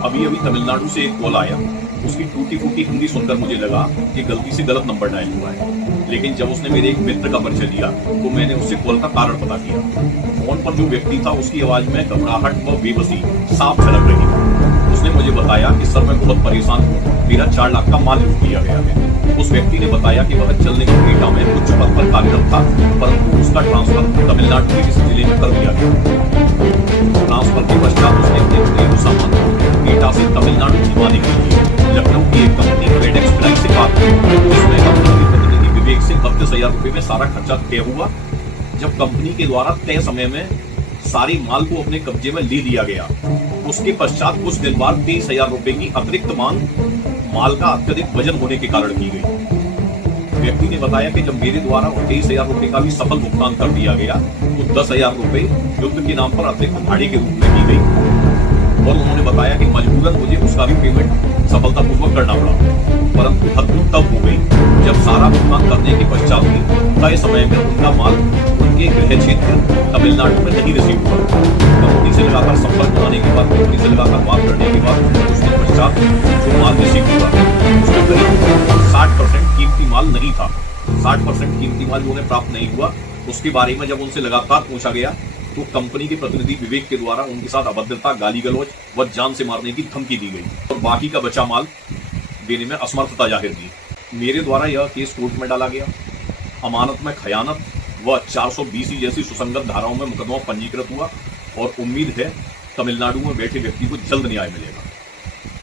अभी अभी तमिलनाडु से एक कॉल आया। उसकी टूटी फूटी हिंदी सुनकर मुझे लगा कि गलती से गलत नंबर डायल हुआ है, लेकिन जब उसने मेरे एक मित्र का परिचय दिया तो मैंने उससे कॉल का कारण पता किया। फोन पर जो व्यक्ति था उसकी आवाज में घबराहट व बेबसी साफ झलक रही थी। उसने मुझे बताया कि सर मैं बहुत परेशान हूँ, मेरा 4 लाख का माल लूट लिया गया है। उस व्यक्ति ने बताया कि वह चलने की क्रेटा में उच्च पद पर कार्यरत था, परंतु उसका ट्रांसफर तमिलनाडु के किसी जिले में कर दिया गया। ट्रांसफर के पश्चात उसने अपने घरेलू सामान क्रेटा से तमिलनाडु भिजवाने के लिए लखनऊ की एक कंपनी फेडेक्स फ्लाई से बात की, जिसमें कंपनी के प्रतिनिधि विवेक से 32,000 रुपए में सारा खर्चा तय हुआ। जब कंपनी के द्वारा तय समय में सारे माल को अपने कब्जे में ले लिया गया, उसके पश्चात कुछ दिन बाद 23,000 रुपए की अतिरिक्त मांग माल का अत्यधिक वजन होने के कारण की गई। व्यक्ति ने बताया कि जब मेरे द्वारा 23,000 रुपए का भी सफल भुगतान कर दिया गया तो 10,000 रुपए युद्ध के नाम पर अतिरिक्त भाड़े के रूप में की गई, और उन्होंने बताया कि मजबूरन मुझे उसका भी पेमेंट सफलतापूर्वक करना पड़ा। परंतु हद तब हो गई जब सारा भुगतान करने के पश्चात भी तय समय में उनका माल उनके गृह क्षेत्र तमिलनाडु में नहीं रिसीव हुआ। कंपनी से लगातार संपर्क बनाने के बाद, कंपनी से लगातार बात करने के बाद कुछ दिन पश्चात जो माल रिसीव हुआ उसमें करीब 60% कीमती माल नहीं था। 60% कीमती माल जो उन्हें प्राप्त नहीं हुआ, उसके बारे में जब उनसे लगातार पूछा गया तो कंपनी के प्रतिनिधि विवेक के द्वारा उनके साथ अभद्रता, गाली गलौज व जान से मारने की धमकी दी गई और बाकी का बचा माल देने में असमर्थता जाहिर की। मेरे द्वारा यह केस कोर्ट में डाला गया। अमानत में खयानत व 420 जैसी सुसंगत धाराओं में मुकदमा पंजीकृत हुआ और उम्मीद है तमिलनाडु में बैठे व्यक्ति को जल्द न्याय मिलेगा।